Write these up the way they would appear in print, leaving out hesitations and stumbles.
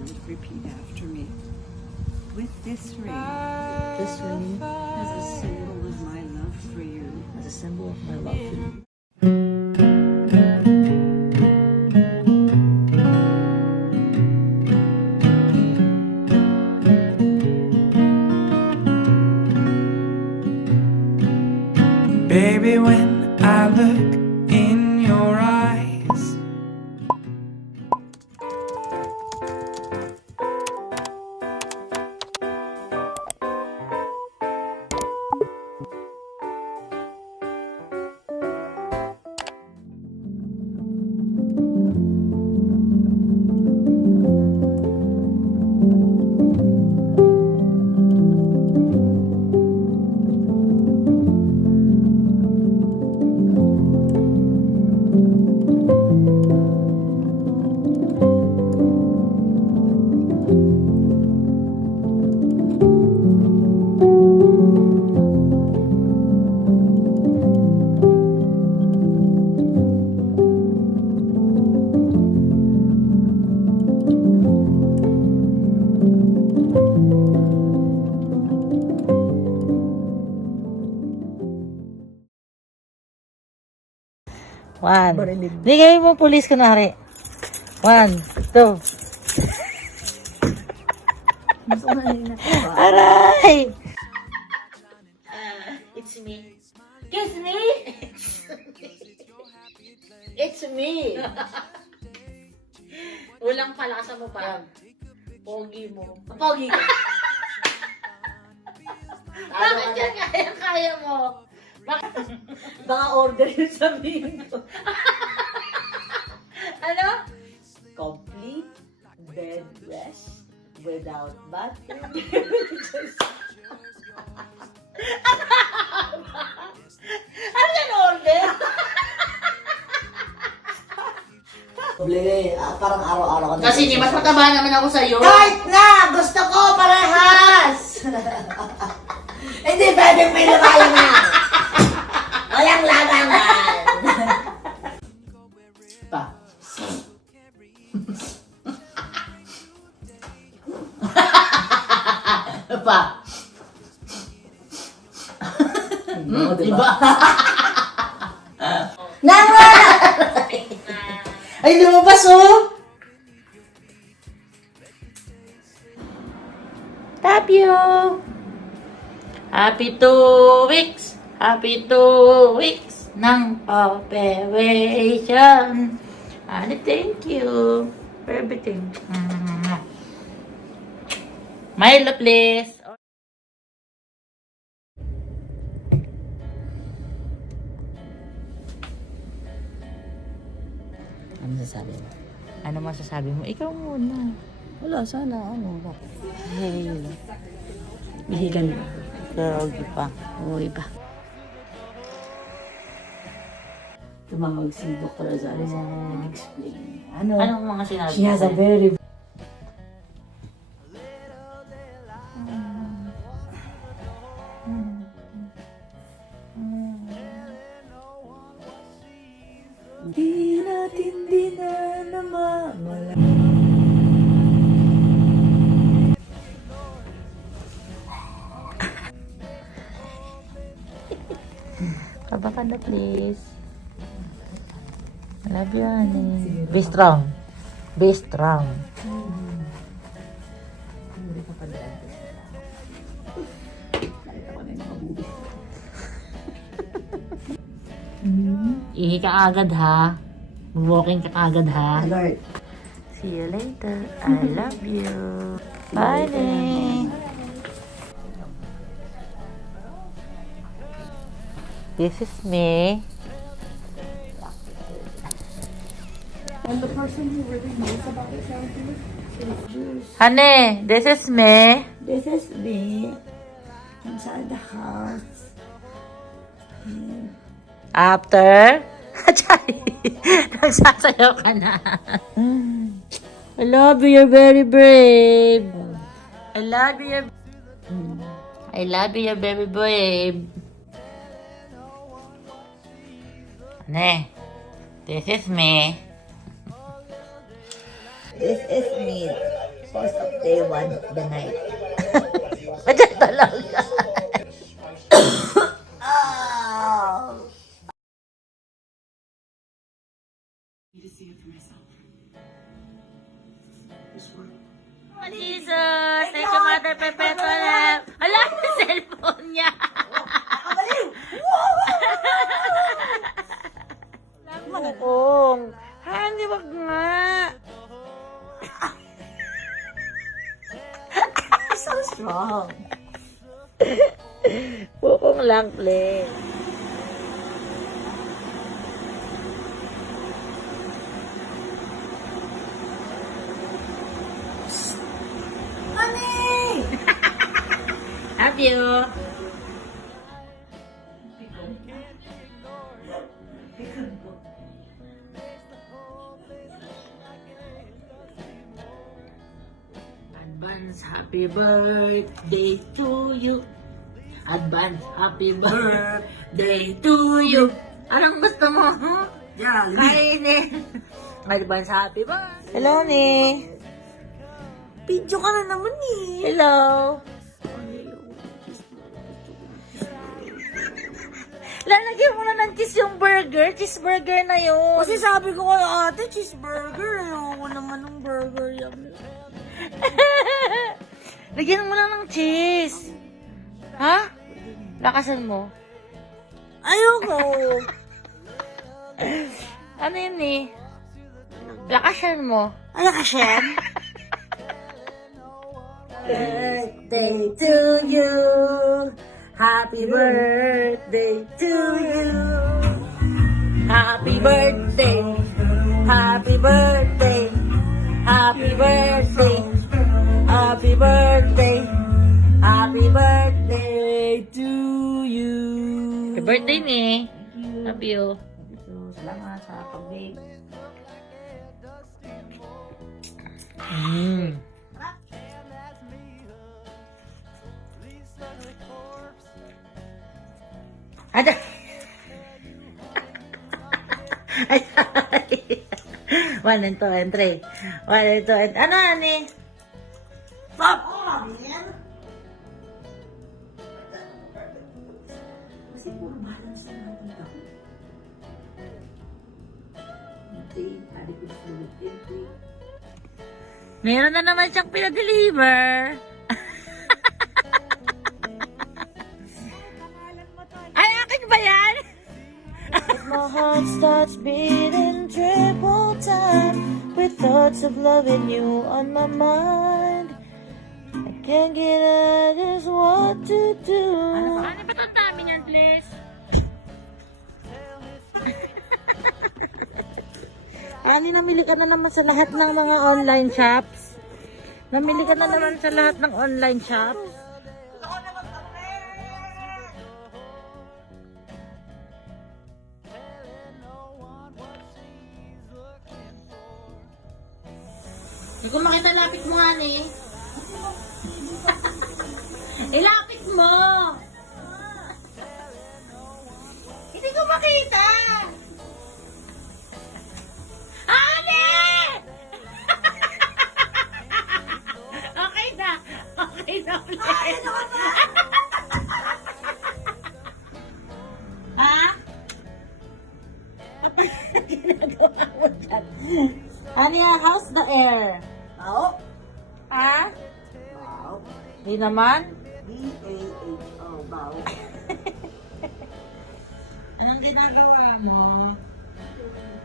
child, repeat after me. With this ring, as as a symbol of my love for you, a symbol of my love for you. Baby, when I look in your eyes, One. Di kayo mo police kunwari. 1, 2. Aray! It's me. It's me! It's me! Ulang palasa mo pa. Pogi mo. Pogi ka. Bakit yan kaya mo? Baka order yung sabihin ko. Ano? Complete bed rest without bathroom. Ano yan order? Parang araw-araw ka na. Kasi mas mataba naman ako sa'yo. Kahit na! Gusto ko parehas! Hindi pwedeng may labayan. Walang labangan. Pa. Pa. Diba? Nana! Ay, lumabas oh! Tapio! Happy 2 weeks! Happy 2 weeks ng operation! And thank you for everything. Milo, please! Ano masasabi mo? Ano masasabi mo? Ikaw muna. Wala, sana ano. Hey. Mahigan ba? Pero iba. Oo, iba. Tumawag si Dr. Azares and explain. Ano? Anong mga sinabi? She has a very Di natin na namamala. Kaba ka na, please. I love you, honey. Be strong. Be strong. Hindi ka pa daan. Nakita ko na yung mga bubis. Ihi ka agad, ha? Walking ka agad, ha? Alert. See you later. I love you. Bye, Ning. This is me. And the person who really knows about the county is Bruce. Honey, this is me. This is me inside the house. After, nagsasayaw ka na. I love you, you're very brave. I love you, I love you, you're very brave. Ne, this is me. This is me. Post of day 1 of the night. Madyan talaga. Oh. To see it for myself. Jesus! Thank you, Mother Perpetual. Hala, cellphone niya. Bukong. Hindi, wag nga. So strong. Bukong lang, Ple. Honey! Love you. Advance happy birthday to you. Advance happy birthday to you. Anong gusto mo? Yeah, Kainin. Advance happy birthday. Hello, ni. video ka na naman eh. Hello. Lalagyan mo na ng cheese yung burger. Cheeseburger na yun. Kasi sabi ko kay ate, cheeseburger. Ayoko naman ng burger. Yummy. Lagyan mo na ng cheese. Ha? Lakasan mo. Ayoko. Ano yun eh? Lakasan mo. Ano ka, Shem? Birthday to you. Happy birthday to you. Happy birthday. Happy birthday. Happy birthday. Happy birthday. Happy birthday to you. Happy birthday ni. Love you. Salamat sa pag-bake. Ada. Ay, 1 and 2 and 3. 1 and 2 and... Ano, ani? Stop! Yan. Kasi puro balance na natin ito. Hindi, hari ko sulit. Hindi. Meron na naman siyang pinadeliver. Ay, akin ba yan? My heart starts beating triple time with thoughts of loving you on my mind. I can't get at just what to do. Ano ba itong dami niyan, please? Ani, namili ka na naman sa lahat ng mga online shops. Namili ka na naman sa lahat ng online shops. Hindi ko makita, lapit mo nga ni. Ilapit mo! Hindi ko makita! Ani! Okay na! Okay na ulit! Ha? Ginagawa mo dyan. Ania, how's the air? Wow. Ha? Wow. Di naman? B-A-H-O. Wow. Anong ginagawa mo?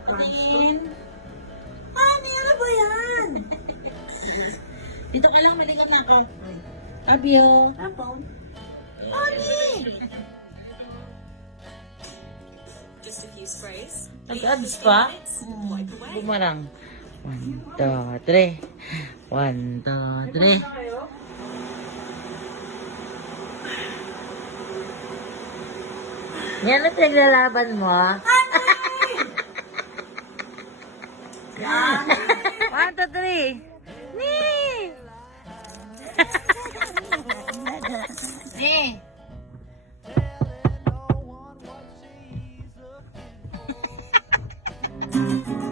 Patingin? Honey, ano ba yan? Dito ka lang, maligat na ako. Abyo. Ang phone? Honey! Just a few sprays. Nag-ads pa? Bumarang. 1, 2, 3. 1, 2, 3. Yan ang pinaglalaban mo, ah. 1, 2, 3. Ni! Ni!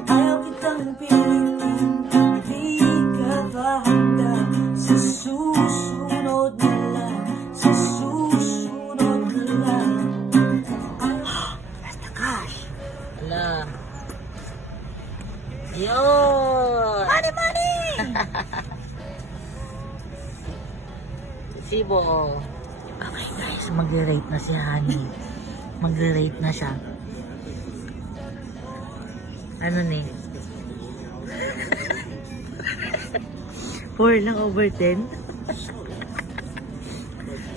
Ayaw kitang pilitin, di ka ba handa? Yun! Money, money! Sibo. Okay guys, magre-rate na si Honey. Magre-rate na siya. Ano ni? 4 lang over 10.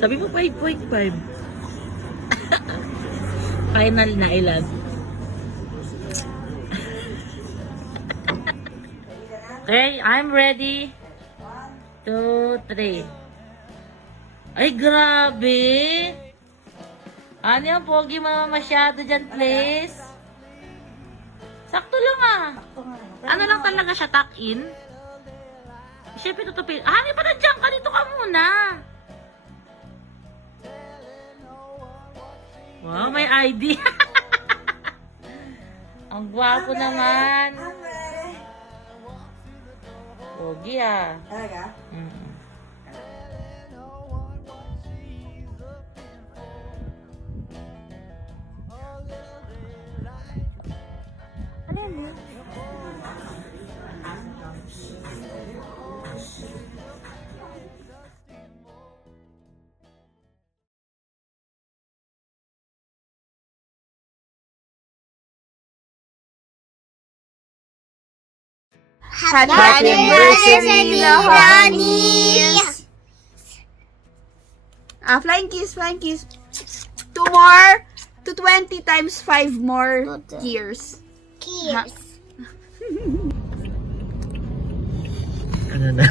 Sabi mo 5.5. Final na ilan? Okay, I'm ready. 2, 3. Ay, grabe! Ano yung pogi mo masyado dyan, please? Sakto lang ah. Ano lang talaga siya, tuck-in? Siyempre tutupin. Hani pa nandiyan ka, dito ka muna. Wow, may ID. Ang gwapo naman. I'm ready. Pogi ah. Talaga? Mm. Happy anniversary, Ronnie! Flying kiss, flying kiss. 2 more. 220 times 5 more years. Ano na?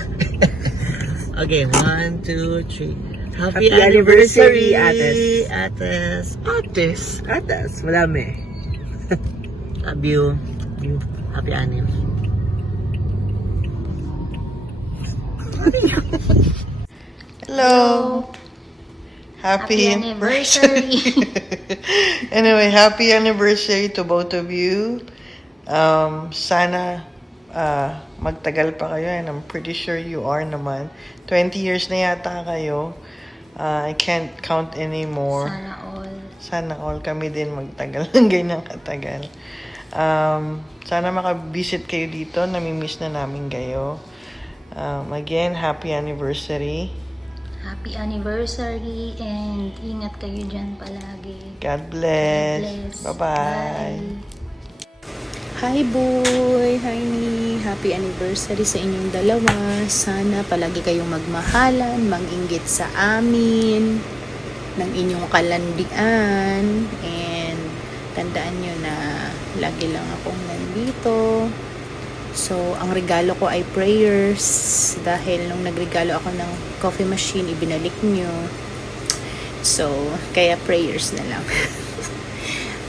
Okay, 1, 2, 3. Happy anniversary, Ates. Ates. Ates. Ates. Marami. Love you. Happy anniversary. Hello. Happy anniversary. Anyway, happy anniversary to both of you. Sana magtagal pa kayo, and I'm pretty sure you are naman. 20 years na yata kayo. I can't count anymore. Sana all kami din magtagal ng ganyan katagal. Sana makabisit kayo dito. Namimiss na namin kayo. Again, happy anniversary. Happy anniversary and ingat kayo dyan palagi. God bless. God bless. Bye-bye. Hi boy! Hi ni! Happy anniversary sa inyong dalawa. Sana palagi kayong magmahalan, mag-inggit sa amin, ng inyong kalandian. And tandaan nyo na lagi lang akong nandito. So, ang regalo ko ay prayers. Dahil nung nagregalo ako ng coffee machine, ibinalik nyo. So, kaya prayers na lang.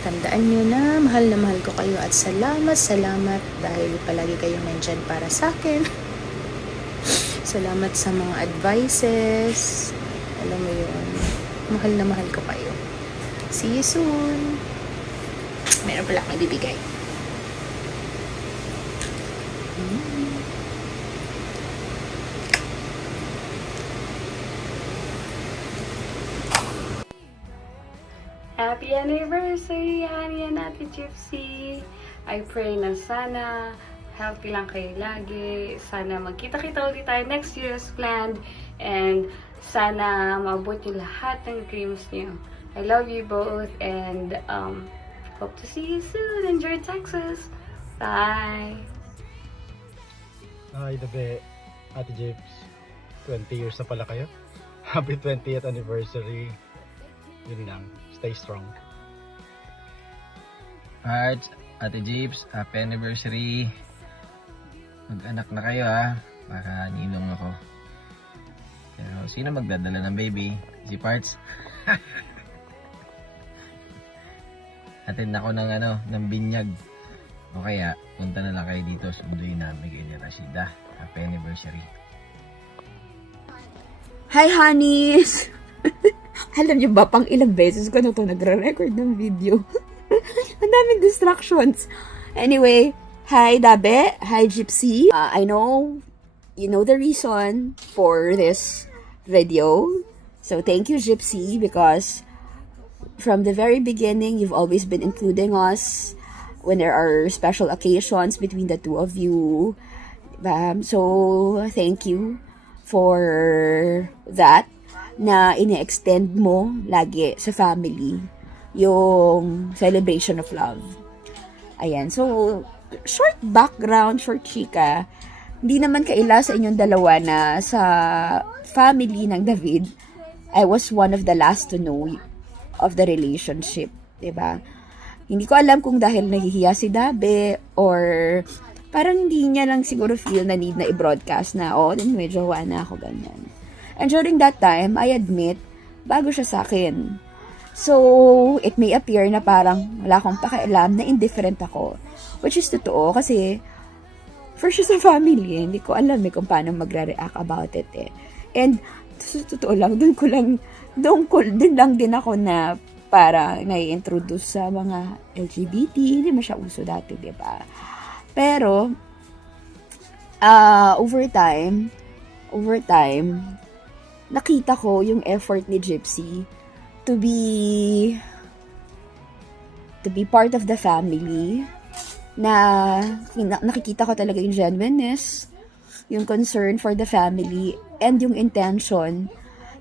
Tandaan nyo na mahal ko kayo at salamat dahil palagi kayong nandyan para sa akin. Salamat sa mga advices. Alam mo yun, mahal ko kayo. See you soon. Meron pala akong ibibigay. Happy anniversary, Honey and Ate Gypsy! I pray na sana healthy lang kayo lagi. Sana magkita-kita ulit tayo next year as planned. And sana maabot yung lahat ng dreams niyo. I love you both and hope to see you soon. Enjoy Texas! Bye! Hi, Dabe. Ate Jips. 20 years na pala kayo. Happy 20th anniversary. Yun lang. Stay strong. Hearts, Ate Jeeps, happy anniversary. Mag-anak na kayo ha, para ninong ako. Pero sino magdadala ng baby? Si Parts? Attend ako ng binyag. O kaya, punta na lang kayo dito, sunduin namin kayo ni Rashida. Happy anniversary. Hi, honeys! Alam niyo ba, pang ilang beses ko na ito nagre-record ng video. Ang daming distractions. Anyway, hi Dabe, hi Gypsy. I know you know the reason for this video. So thank you, Gypsy, because from the very beginning, you've always been including us when there are special occasions between the two of you. So, thank you for that, na ine-extend mo lagi sa family yung celebration of love. Ayan. So, short background, short chika. Hindi naman kaila sa inyong dalawa na sa family ng David, I was one of the last to know of the relationship. Diba? Hindi ko alam kung dahil nahihiya si Dabe or parang hindi niya lang siguro feel na need na i-broadcast na, then may jowa na ako, ganyan. And during that time, I admit, bago siya sa akin. So, it may appear na parang wala akong pakialam, na indifferent ako. Which is totoo kasi first siya sa family, hindi ko alam kung paano magre-react about it eh. And, totoo lang, dun lang din ako na para nai-introduce sa mga LGBT, hindi mo siya uso dati, di ba? Pero, over time, nakita ko yung effort ni Gypsy to be part of the family, na nakikita ko talaga yung genuineness, yung concern for the family, and yung intention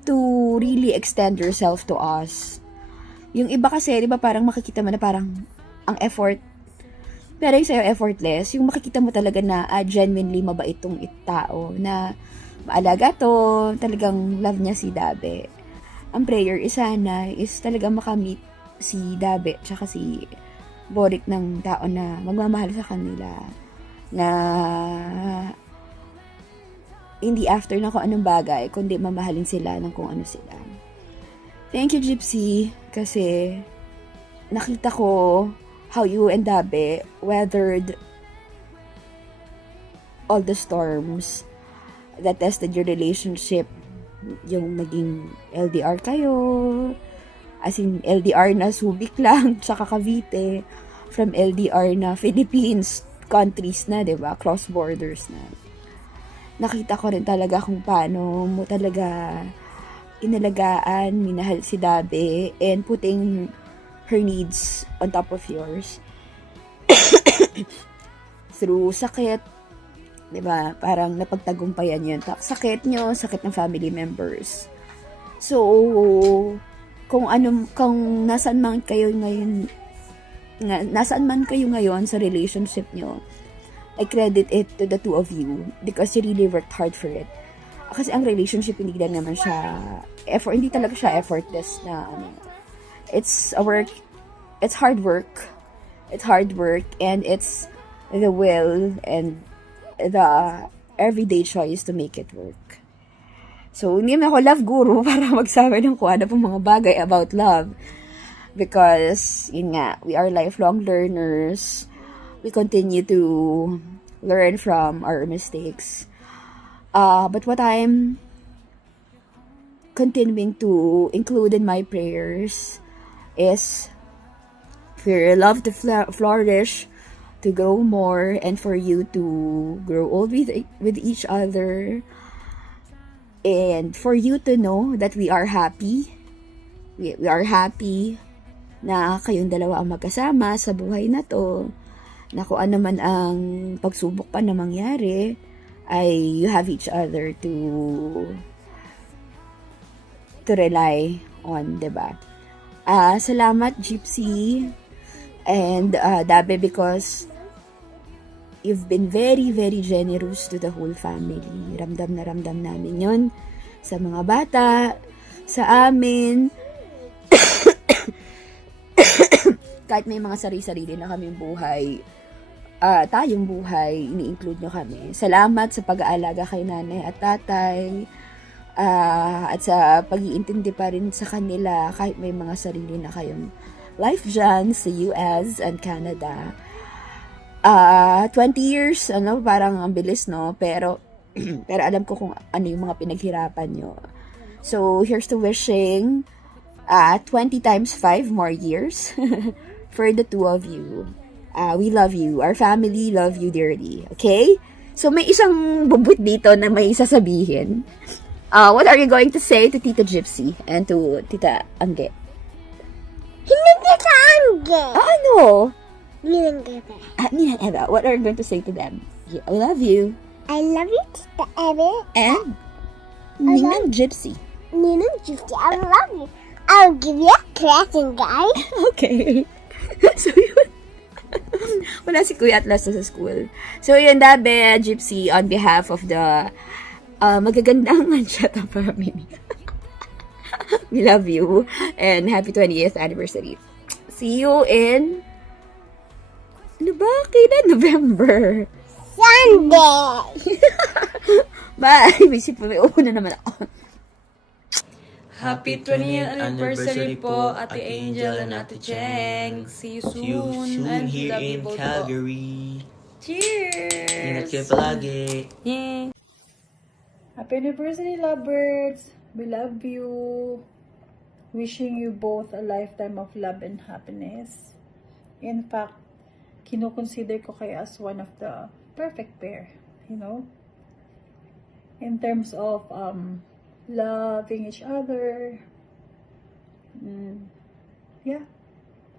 to really extend yourself to us. Yung iba kasi, di ba, parang makikita mo na parang ang effort, pero yung sa'yo effortless, yung makikita mo talaga na genuinely mabait tong tao, na maalaga to, talagang love niya si Dabe. Ang prayer is sana is talaga makamit si Dabe tsaka si Boric ng tao na magmamahal sa kanila, na hindi after na kung anong bagay, kundi mamahalin sila ng kung ano sila. Thank you, Gypsy, kasi nakita ko how you and Dabe weathered all the storms that tested your relationship. Yung naging LDR kayo, as in LDR na Subic lang, tsaka Cavite, from LDR na Philippines, countries na, diba? Cross borders na. Nakita ko rin talaga kung paano mo talaga inalagaan, minahal si Dabe, and putting her needs on top of yours. Through sakit, diba? Parang napagtagumpayan yun. Sakit nyo, sakit ng family members. So, kung nasaan man kayo ngayon sa relationship nyo, I credit it to the two of you because you really worked hard for it. Kasi ang relationship hindi lang naman siya hindi talaga siya effortless na it's a work, it's hard work, and it's the will and the everyday choice to make it work. So, hindi naman ako love guru para magsabi ng kung ano pong mga bagay about love. Because, yun nga, we are lifelong learners. We continue to learn from our mistakes. But what I'm continuing to include in my prayers is for your love to flourish, to grow more, and for you to grow old with each other, and for you to know that we are happy. We are happy na kayong dalawa ang magkasama sa buhay na to, na kung ano man ang pagsubok pa na mangyari, ay you have each other to rely on, diba? Salamat, Gypsy and Dabe, because you've been very, very generous to the whole family. Ramdam na ramdam namin yun sa mga bata, sa amin. Kahit may mga sarili-sarili na kaming buhay, tayong buhay, ini-include nyo kami. Salamat sa pag-aalaga kay nanay at tatay, at sa pag-iintindi pa rin sa kanila kahit may mga sarili na kayong life dyan sa US and Canada. 20 years, parang ang bilis, no? Pero alam ko kung ano yung mga pinaghirapan nyo. So, here's to wishing 20 times 5 more years for the two of you. We love you. Our family love you dearly. Okay? So, may isang bubut dito na may sasabihin. What are you going to say to Tita Gypsy and to Tita Angge? Hindi Tita Angge! Ano? Ninang Eva. Nina and Eva, what are you going to say to them? I love you. I love you, Tita Eva. And Ninang Gypsy. Ninang Gypsy, I love you. I'll give you a present, guys. Okay. So, yun. Wala si Kuya Atlas na sa school. So, yun, Dabe, Gypsy, on behalf of the magagandang Manchetta family. We love you. And happy 20th anniversary. See you in... Ano ba? Kailan? November. Sunday. Bye! May una naman ako. Happy 20th anniversary po, Ate Angel and Ate Cheng. See you soon. And here love you in both po. Calgary. Cheers! Ingat kayo palagi. Yay! Happy anniversary, lovebirds! We love you. Wishing you both a lifetime of love and happiness. In fact, kino-consider ko kayo as one of the perfect pair, you know? In terms of loving each other. Yeah.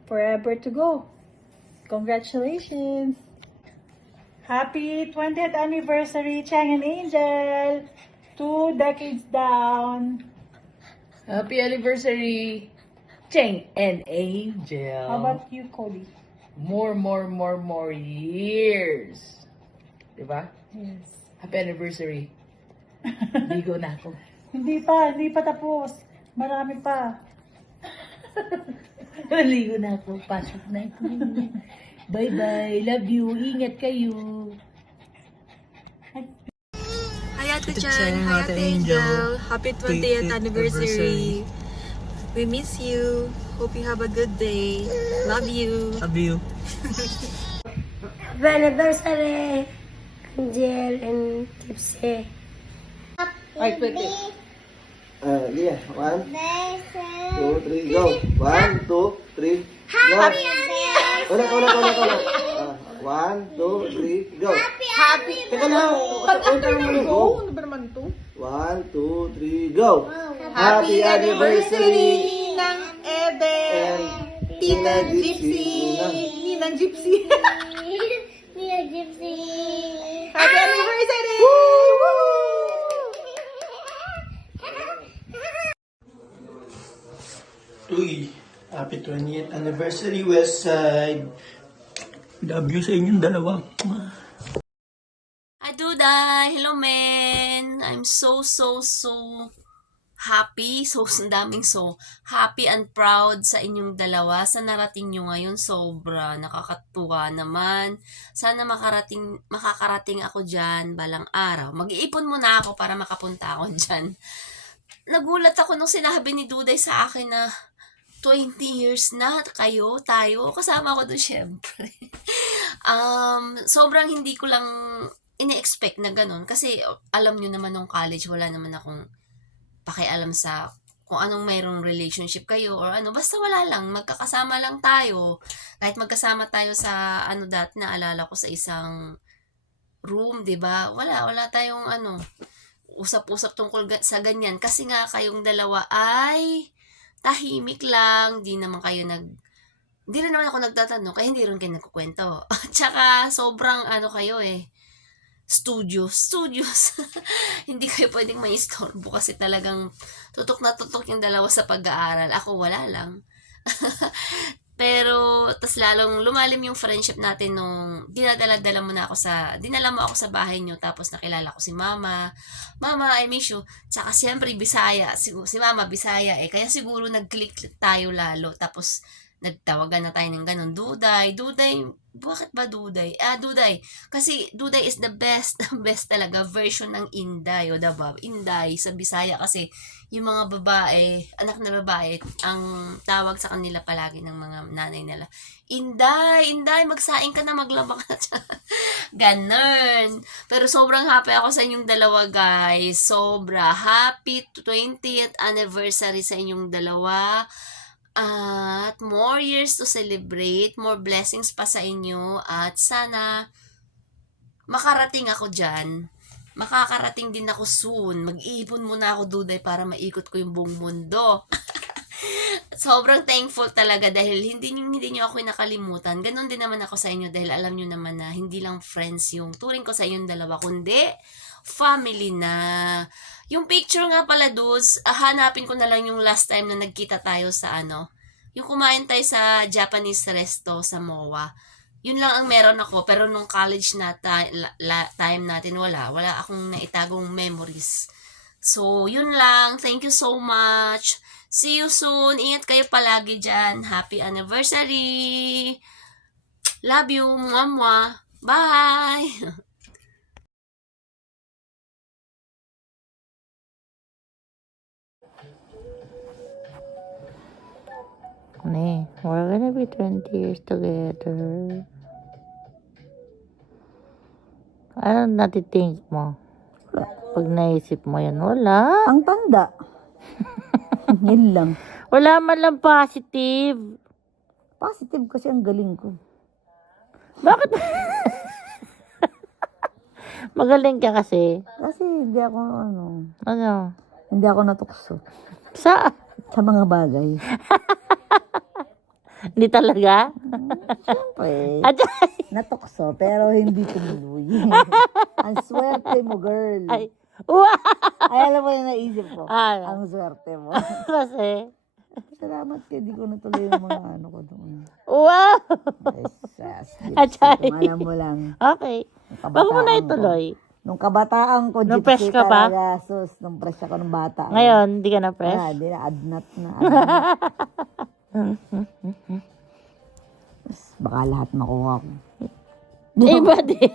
Forever to go. Congratulations! Happy 20th anniversary, Chang and Angel! 2 decades down. Happy anniversary, Cheng and Angel. How about you, Cody? More years. Diba? Yes. Happy anniversary. Ligo na ako. Hindi pa tapos. Marami pa. Ligo na ako. Pasok na ako. Bye-bye. Love you. Ingat kayo. Hi, Ate Chan. Hi, Ate Angel. Happy 20th anniversary. We miss you. Hope you have a good day. Love you. Love you. Happy anniversary, Angel and Gypsy. Ay, pwede. Yeah. 1, 2, 3, go. 1, 2, 3, go. Happy Ulit. 1, 2, 3, go. Happy Teka lang. But after you go, ano ba naman to? 1, 2, 3, go. Happy anniversary, Ninang Ebe. And Tita Gypsy. Ninang Gypsy. Nina Gypsy. Happy anniversary! Uy, happy 20th anniversary, Westside. Love you sa inyong dalawa. Aduday! Hello, men! I'm so happy. So happy and proud sa inyong dalawa. Sa narating nyo ngayon, sobra. Nakakatuwa naman. Sana makakarating ako dyan balang araw. Mag-iipon muna ako para makapunta ako dyan. Nagulat ako nung sinabi ni Duday sa akin na 20 years na tayo. Kasama ko doon, syempre. Sobrang hindi ko lang ine-expect na ganun. Kasi alam nyo naman nung college, wala naman akong pakialam sa kung anong mayroong relationship kayo or ano. Basta wala lang. Magkakasama lang tayo. Kahit magkasama tayo sa dati naalala ko sa isang room, 'di ba? Wala tayong usap-usap tungkol sa ganyan. Kasi nga kayong dalawa ay tahimik lang. Hindi rin naman ako nagtatanong, kaya hindi rin kayo nagkukwento. Tsaka sobrang kayo studios. Hindi kayo pwedeng maistorbo kasi talagang tutok na tutok yung dalawa sa pag-aaral. Ako wala lang. Pero, tas lalong lumalim yung friendship natin nung dinala mo ako sa bahay nyo, tapos nakilala ko si Mama. Mama, I miss you. Tsaka siyempre, Bisaya. Si Mama, Bisaya kaya siguro nag-click tayo lalo. Tapos, nagtawagan na tayo ng ganun. Duday, bakit ba Duday? Duday. Kasi Duday is the best talaga version ng Inday, o diba? Inday sa Bisaya kasi yung mga babae, anak na babae, ang tawag sa kanila palagi ng mga nanay nila, Inday, magsaing ka na, maglaba ka na. Ganun. Pero sobrang happy ako sa inyong dalawa, guys. Sobra. Happy 20th anniversary sa inyong dalawa. At more years to celebrate, more blessings pa sa inyo, at sana makarating ako dyan. Makakarating din ako soon. Mag-iipon muna ako, Duday, para maikot ko yung buong mundo. sobrang thankful talaga dahil hindi niyo ako nakalimutan. Ganon din naman ako sa inyo dahil alam niyo naman na hindi lang friends yung turing ko sa inyong dalawa, kundi family na. Yung picture nga pala, dudes, hanapin ko na lang yung last time na nagkita tayo sa yung kumain tayo sa Japanese resto sa MOA. Yun lang ang meron ako, pero nung college na time natin, wala akong naitagong memories. So, yun lang. Thank you so much. See you soon. Ingat kayo palagi dyan. Happy anniversary. Love you. Mwah, mwah. Bye. We're gonna be 20 years together. Ano natitink mo? Pag naisip mo yan, wala. Ang tanda. Yun lang. Wala man lang positive. Positive kasi ang galing ko. Bakit? Magaling ka kasi. Kasi hindi ako Ano? hindi ako natukso. Sa mga bagay. Hindi talaga? Siyempre. Natukso, pero hindi tumuloy. Ang swerte mo, girl. Ay, alam mo yung naisip ko. Ang swerte mo. Kasi? Salamat kaya di ko natuloy yung mga ko doon. Wow! Alam mo lang. Okay. Bago mo na ituloy. Nung kabataan ko, nung fresh ka pa? Nung fresh ako ng bata. Ngayon, hindi ka na fresh? Hindi na, adnat na. Baka lahat makuha ko. Iba din.